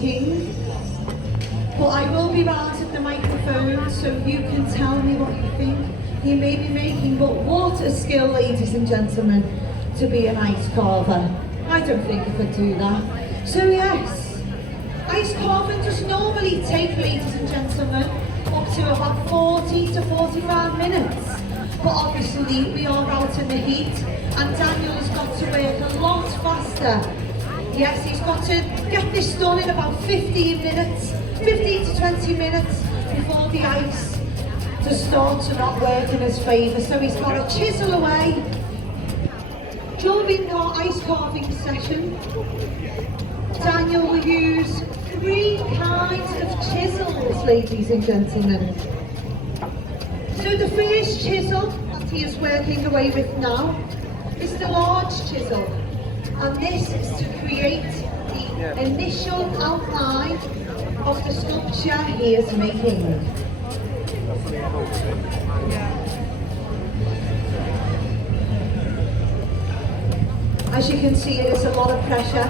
making. But I will be round at the microphone so you can tell me what you think he may be making. But what a skill, ladies and gentlemen, to be an ice carver. I don't think I could do that. So yes, ice carving does normally take, ladies and gentlemen, up to about 40 to 45 minutes. But obviously we are out in the heat and Daniel has got to work a lot faster. Yes, he's got to get this done in about 15 minutes, 15 to 20 minutes before the ice to start to not work in his favour. So he's got to chisel away. During our ice carving session, Daniel will use 3 kinds of chisels, ladies and gentlemen. So the first chisel that he is working away with now is the large chisel. And this is to create the initial outline of the sculpture he is making. As you can see, it is a lot of pressure.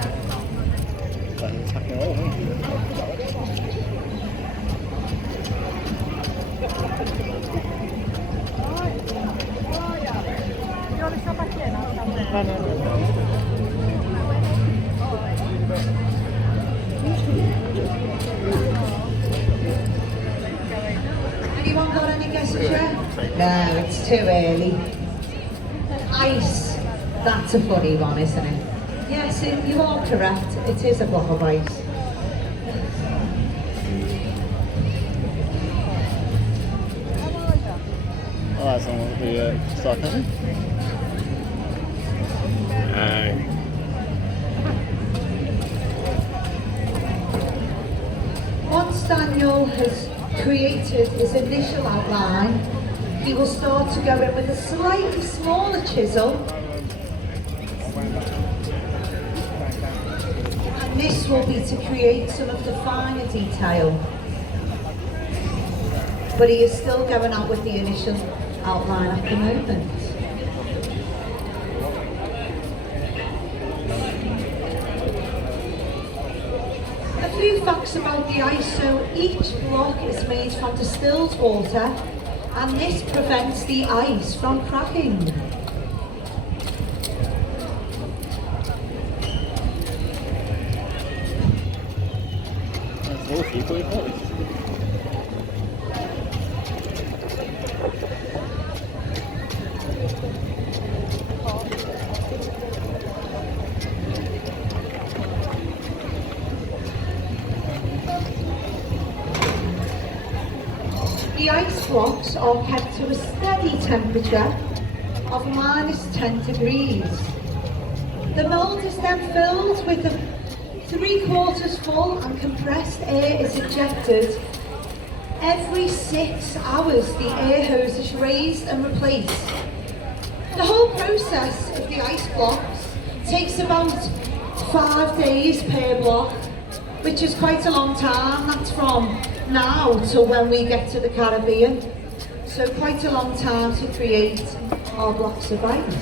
Anyone got any guesses yet? No, it's too early. Ice. That's a funny one, isn't it? Yes, you are correct. It is a block of ice. Oh, that's on the start, hasn't it? Once Daniel has created his initial outline, he will start to go in with a slightly smaller chisel. And this will be to create some of the finer detail. But he is still going out with the initial outline at the moment. A few facts about the ice. So each block is made from distilled water, and this prevents the ice from cracking. The ice blocks are kept to a steady temperature of -10 degrees. The mould is then filled with the 3/4 full and compressed air is ejected. Every 6 hours the air hose is raised and replaced. The whole process of the ice blocks takes about 5 days per block, which is quite a long time. That's from now till when we get to the Caribbean. So quite a long time to create our blocks of ice.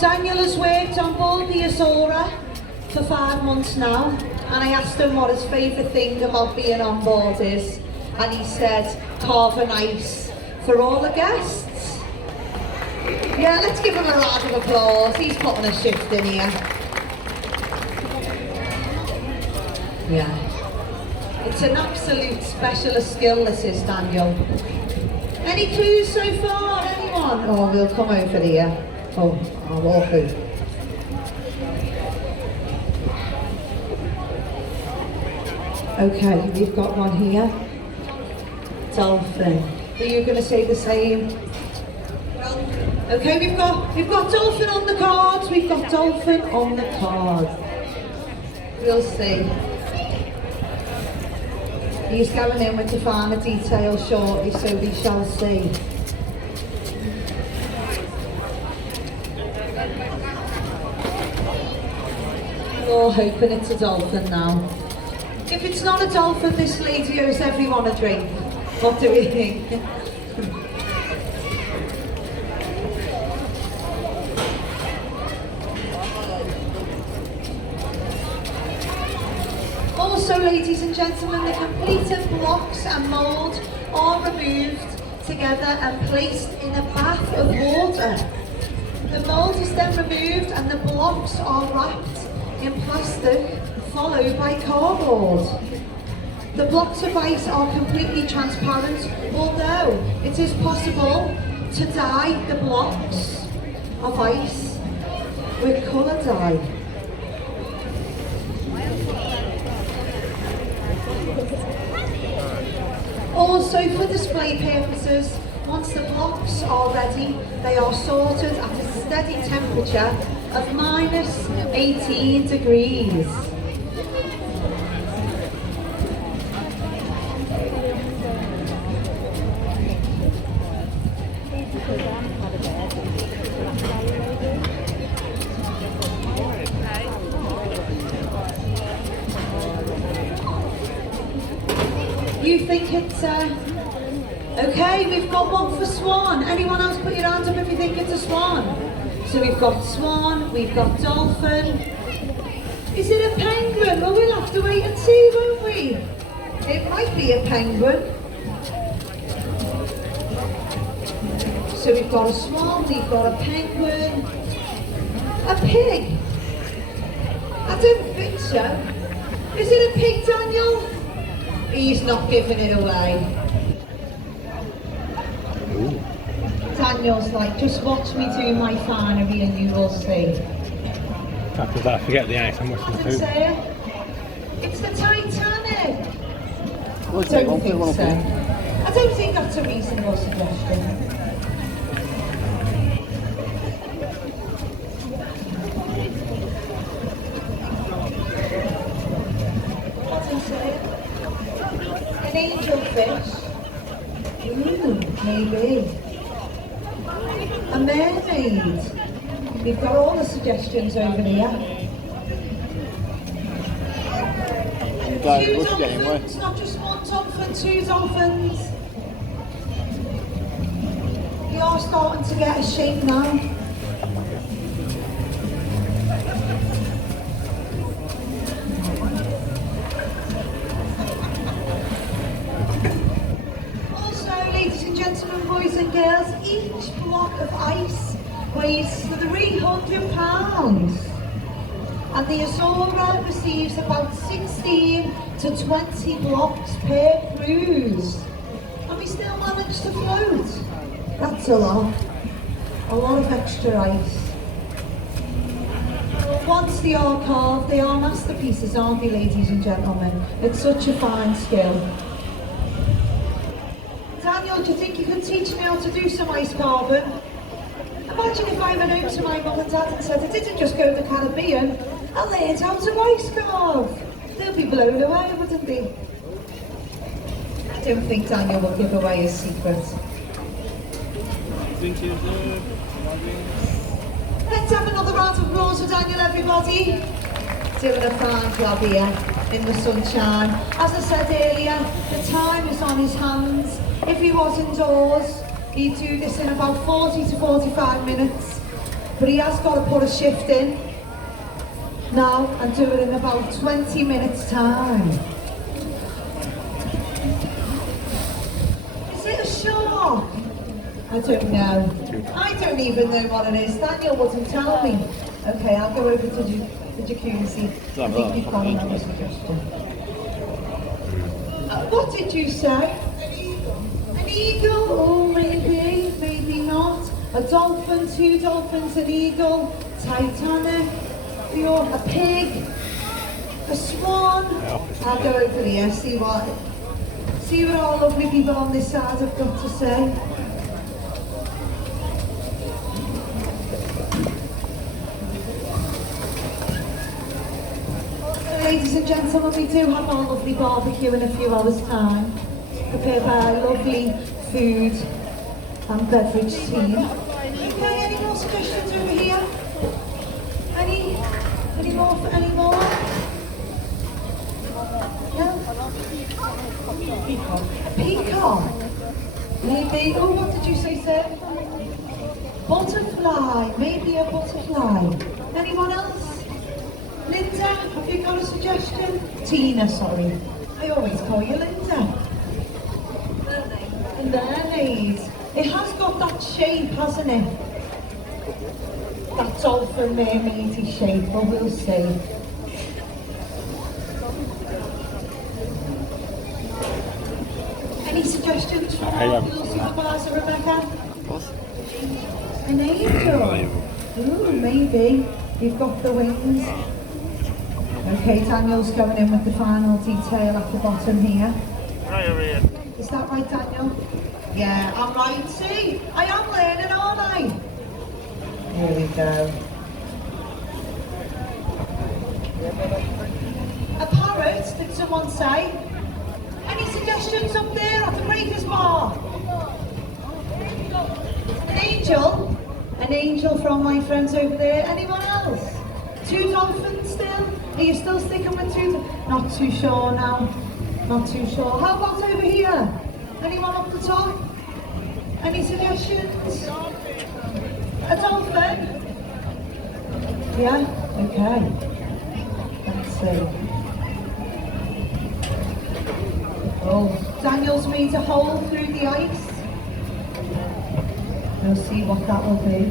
Daniel has worked on board the Azora for 5 months now, and I asked him what his favourite thing about being on board is, and he said carving ice for all the guests. Yeah, let's give him a round of applause. He's putting a shift in here. Yeah. It's an absolute specialist skill, this is, Daniel. Any clues so far, anyone? Oh, we'll come over here. Oh, I'll walk over. Okay, we've got one here. Dolphin. Are you going to say the same? Okay, we've got dolphin on the cards. We've got dolphin on the cards. We'll see. He's going in with the finer detail shortly, so we shall see. We're all hoping it's a dolphin now. If it's not a dolphin, this lady owes everyone a drink. What do we think? gentlemen, the completed blocks and mould are removed together and placed in a bath of water. The mould is then removed and the blocks are wrapped in plastic, followed by cardboard. The blocks of ice are completely transparent, although it is possible to dye the blocks of ice with colour dye. Also, for display purposes, once the blocks are ready, they are sorted at a steady temperature of minus 18 degrees. You think it's okay? We've got one for swan. Anyone else put your hand up if you think it's a swan? So we've got swan, we've got dolphin. Is it a penguin? Well, we'll have to wait and see, won't we? It might be a penguin. So we've got a swan, we've got a penguin, a pig. I don't think so. Is it a pig, Daniel? He's not giving it away. Ooh. Daniel's like, just watch me do my finery and you will see. After that, forget the ice, I'm watching the Doesn't food. say it. It's the Titanic. What's I it? don't think so. I don't think that's a reasonable suggestion. What's he saying? An angelfish? Ooh, maybe. A mermaid? We've got all the suggestions over here. Guys, Two what's getting away? dolphins, not just one dolphin, two dolphins. We are starting to get a shape now. Ladies and gentlemen, boys and girls, each block of ice weighs 300 pounds. And the Azora receives about 16 to 20 blocks per cruise. And we still manage to float. That's a lot of extra ice. Once they are carved, they are masterpieces, aren't they, ladies and gentlemen? It's such a fine skill. Daniel, do you think you could teach me how to do some ice carving? Imagine if I went home to my mum and dad and said, I didn't just go to the Caribbean, I learned how to ice carve. They'll be blown away, wouldn't they? I don't think Daniel will give away his secret. Let's have another round of applause for Daniel, everybody. Doing a fine job here in the sunshine. As I said earlier, the time is on his hands. If he was indoors, he'd do this in about 40 to 45 minutes. But he has got to put a shift in now and do it in about 20 minutes time. Is it a shark? I don't know. I don't even know what it is. Daniel wouldn't tell me. Okay, I'll go over to the jacuzzi. I think you've got another suggestion. What did you say? An eagle? Oh, maybe, maybe not. A dolphin, two dolphins, an eagle, Titanic, a pig, a swan. I'll go over here, see what our lovely people on this side have got to say. Ladies and gentlemen, we do have our lovely barbecue in a few hours' time, prepared by our lovely food and beverage team. Okay, any more suggestions over here? Any more? No? A peacock? Maybe, oh, what did you say, sir? Butterfly, maybe a butterfly. Anyone else? Linda, have you got a suggestion? Tina, sorry. I always call you Linda. Mermaid. It has got that shape, hasn't it? That dolphin mermaidy shape, but we'll see. Any suggestions for our little supervisor, Rebecca? An angel. Ooh, maybe. You've got the wings. Okay, Daniel's going in with the final detail at the bottom here. Is that right, Daniel? Yeah, I'm right. See, I am learning, aren't I? Here we go. A parrot, did someone say? Any suggestions up there at the Breakers Bar? An angel? An angel from my friends over there. Anyone else? 2 dolphins still? Are you still sticking with 2? Not too sure now. Not too sure. How about over here? Anyone up the top? Any suggestions? A dolphin? Yeah? Okay. Let's see. Oh, Daniel's made a hole through the ice. We'll see what that will be.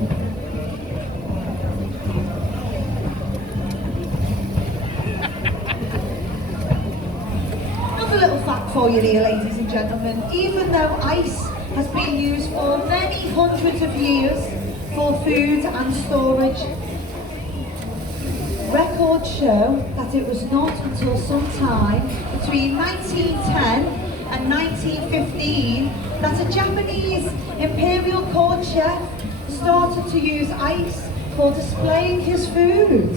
Another little fact for you here, ladies and gentlemen. Even though ice has been used for many hundreds of years for food and storage, records show that it was not until sometime between 1910 and 1915 that a Japanese imperial court chef started to use ice for displaying his food.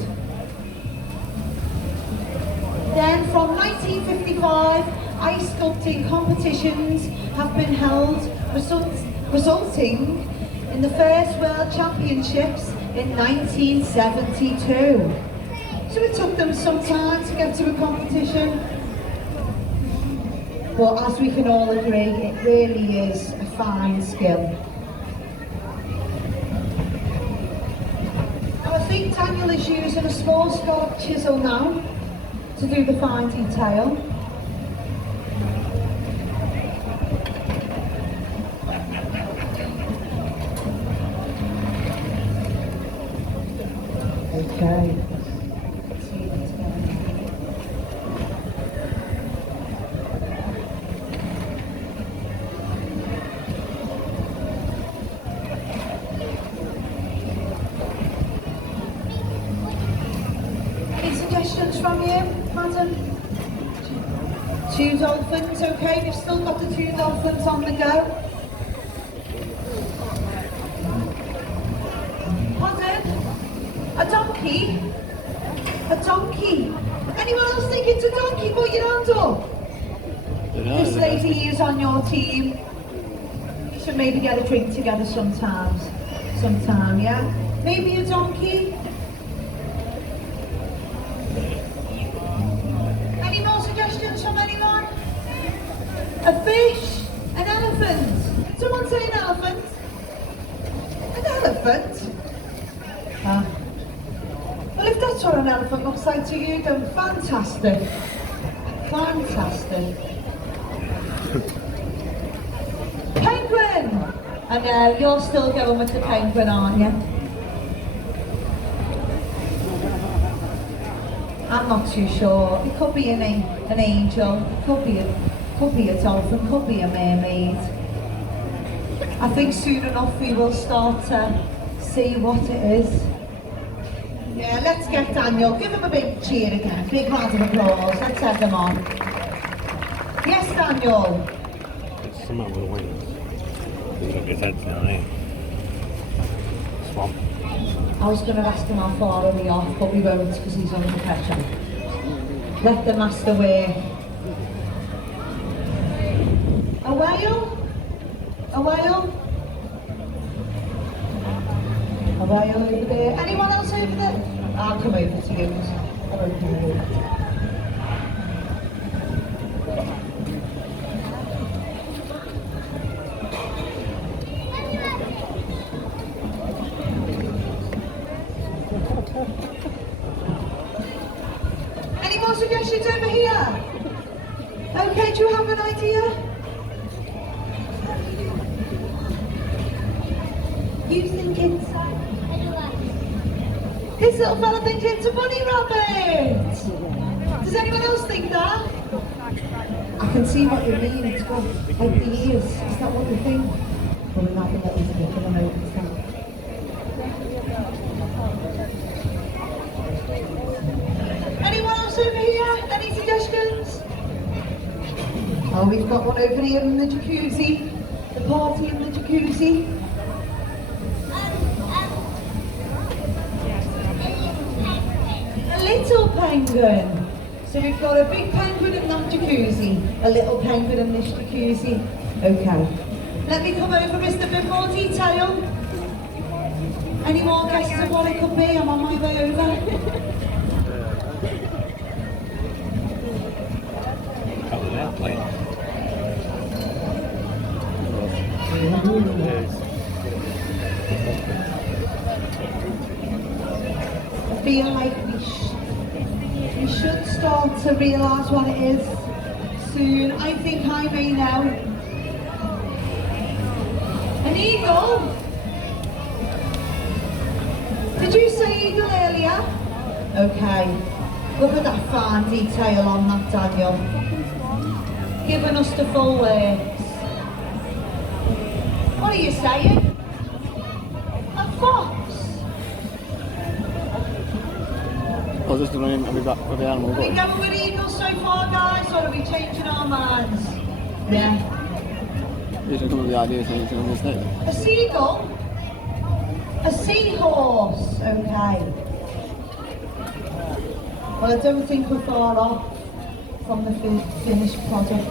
Then from 1955, ice sculpting competitions have been held, resulting in the first World Championships in 1972. So it took them some time to get to a competition. But as we can all agree, it really is a fine skill. And I think Daniel is using a small scallop chisel now to do the fine detail. Okay. Any suggestions from you, madam? 2 dolphins, okay? You've still got the 2 dolphins on the go. Pardon? A donkey? A donkey? Anyone else think it's a donkey? Put your hand up. This lady is on your team. You should maybe get a drink together sometime, yeah? Maybe a donkey? Any more suggestions from anyone? A fish? An elephant? Did someone say an elephant? An elephant? Huh? Well, if that's what an elephant looks like to you, then fantastic. Fantastic. Penguin! I know, you're still going with the penguin, aren't you? I'm not too sure. It could be an angel, it could be a dolphin, could be a mermaid. I think soon enough we will start to see what it is. Yeah, let's get Daniel. Give him a big cheer again. Big round of applause. Let's have them on. Yes, Daniel. It's someone with wings. Look at his head now, eh? Swamp. I was going to ask him how far are we off, but we won't because he's under pressure. Let the master wear. A whale? A whale? A whale over there. Anyone else over there? I'll come over to you. I won't come over. Any more suggestions over here? Okay, do you have an idea? You think it's... This little fella thinks it's a bunny rabbit! Does anyone else think that? I can see what you mean, it's got like the ears. Is that what you think? Well, we're not going to let you get them out this time. Anyone else over here? Any suggestions? Oh, we've got one over here in the jacuzzi. The party in the jacuzzi. A little penguin. So we've got a big penguin in that jacuzzi, a little penguin in this jacuzzi. Okay. Let me come over, Mr. Bit more detail. Any more guesses of what it could be? I'm on my way over. Out of that plane. I feel like we should start to realise what it is soon. I think I may know. An eagle? Did you say eagle earlier? Okay. Look at that fine detail on that, Daniel. Giving us the full works. What are you saying? A fox? I was just running every animal. Are we going with eagles so far, guys, or are we changing our minds? Yeah. You should come up with the idea of saying it's going to be a snake. A seagull? A seahorse, okay. Well, I don't think we're far off from the finished product.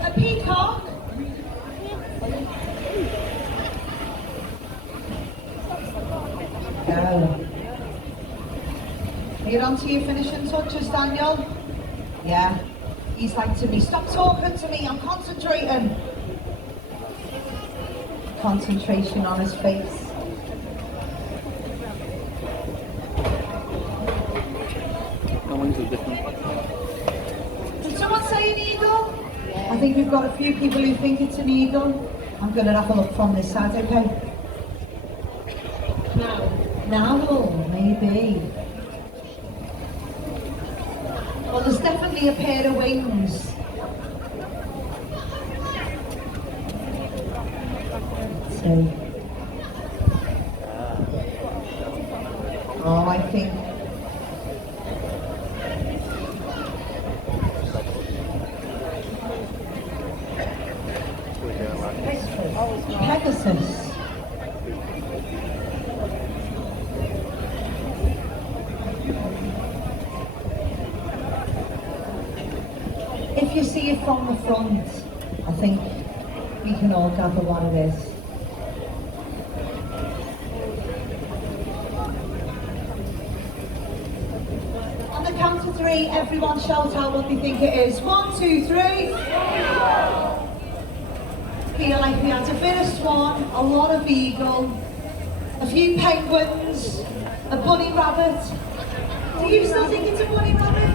A peacock? Go. Are you on to your finishing touches, Daniel? Yeah. He's like to me, stop talking to me, I'm concentrating. Concentration on his face. No one's different. Did someone say an eagle? I think we've got a few people who think it's an eagle. I'm going to have a look from this side, okay? Now, maybe. Well, there's definitely a pair of wings. So. Oh, I think. Pegasus. If you see it from the front, I think we can all gather what it is. On the count of three, everyone shout out what they think it is. 1, 2, 3. Feel like we had a bit of swan, a lot of eagle, a few penguins, a bunny rabbit. Do you still think it's a bunny rabbit?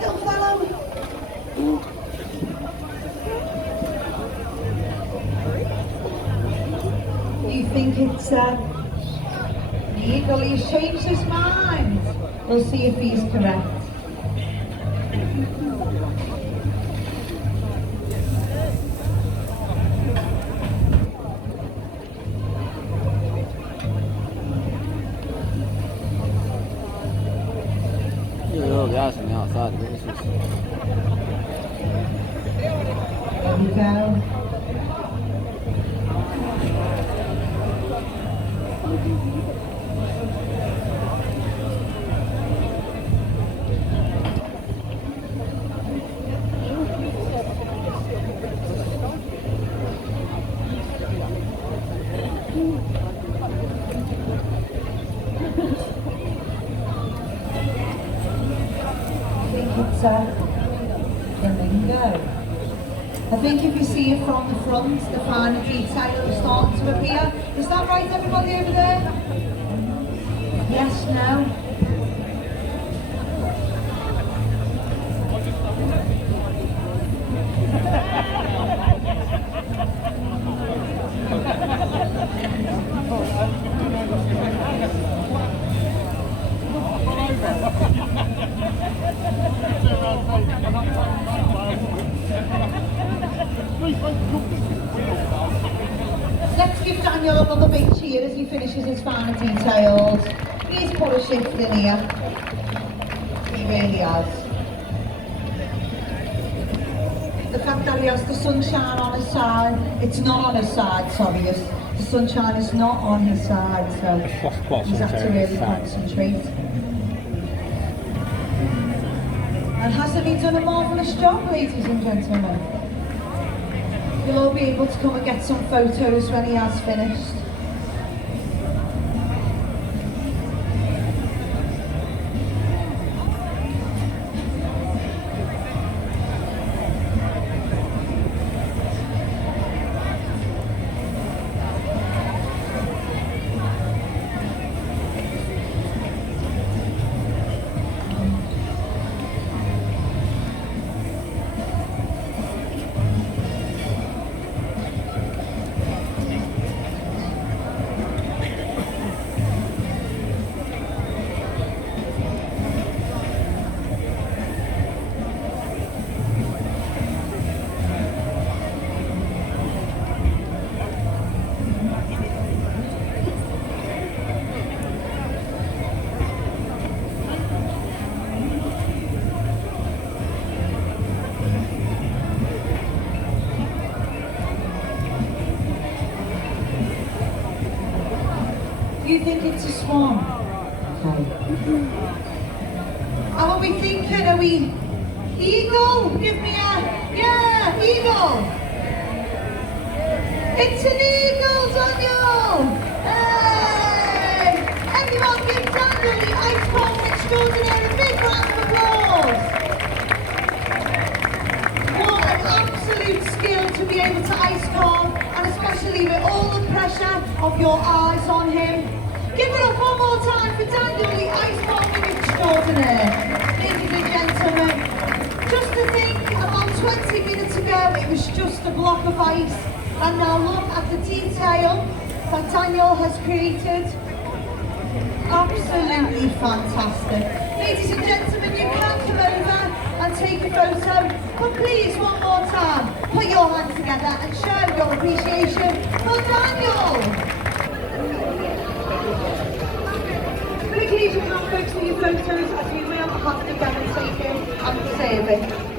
Little fellow? Do you think it's the eagle? He's changed his mind. We'll see if he's correct. There's a little guys on the outside. But this is... There we go. I think it's flamingo. I think if you see it from the front, the finer detail is starting to appear. Is that right, everybody over there? Yes, no? Let's give Daniel another big cheer as he finishes his finer details. He's put a shift in here. He really has. The fact that he has the sunshine on his side, it's not on his side, sorry, the sunshine is not on his side, so he's had to really concentrate. And hasn't he done a marvellous job, ladies and gentlemen? You'll all be able to come and get some photos when he has finished. You think it's a swan? Okay. Are we thinking, are we eagle? Give me a, yeah, eagle. It's an eagle, Daniel. Hey! Everyone give Daniel the Ice Bomb Extraordinaire a big round of applause. What an absolute skill to be able to ice calm, and especially with all the pressure of your eyes on him. Give it up one more time for Daniel, the Ice Bombing Extraordinaire. Ladies and gentlemen, just to think, about 20 minutes ago it was just a block of ice, and now look at the detail that Daniel has created. Absolutely fantastic. Ladies and gentlemen, you can come over and take a photo, but please, one more time, put your hands together and show your appreciation for Daniel. Please, you can folks for your photos, as you will have to demonstrate it and save it.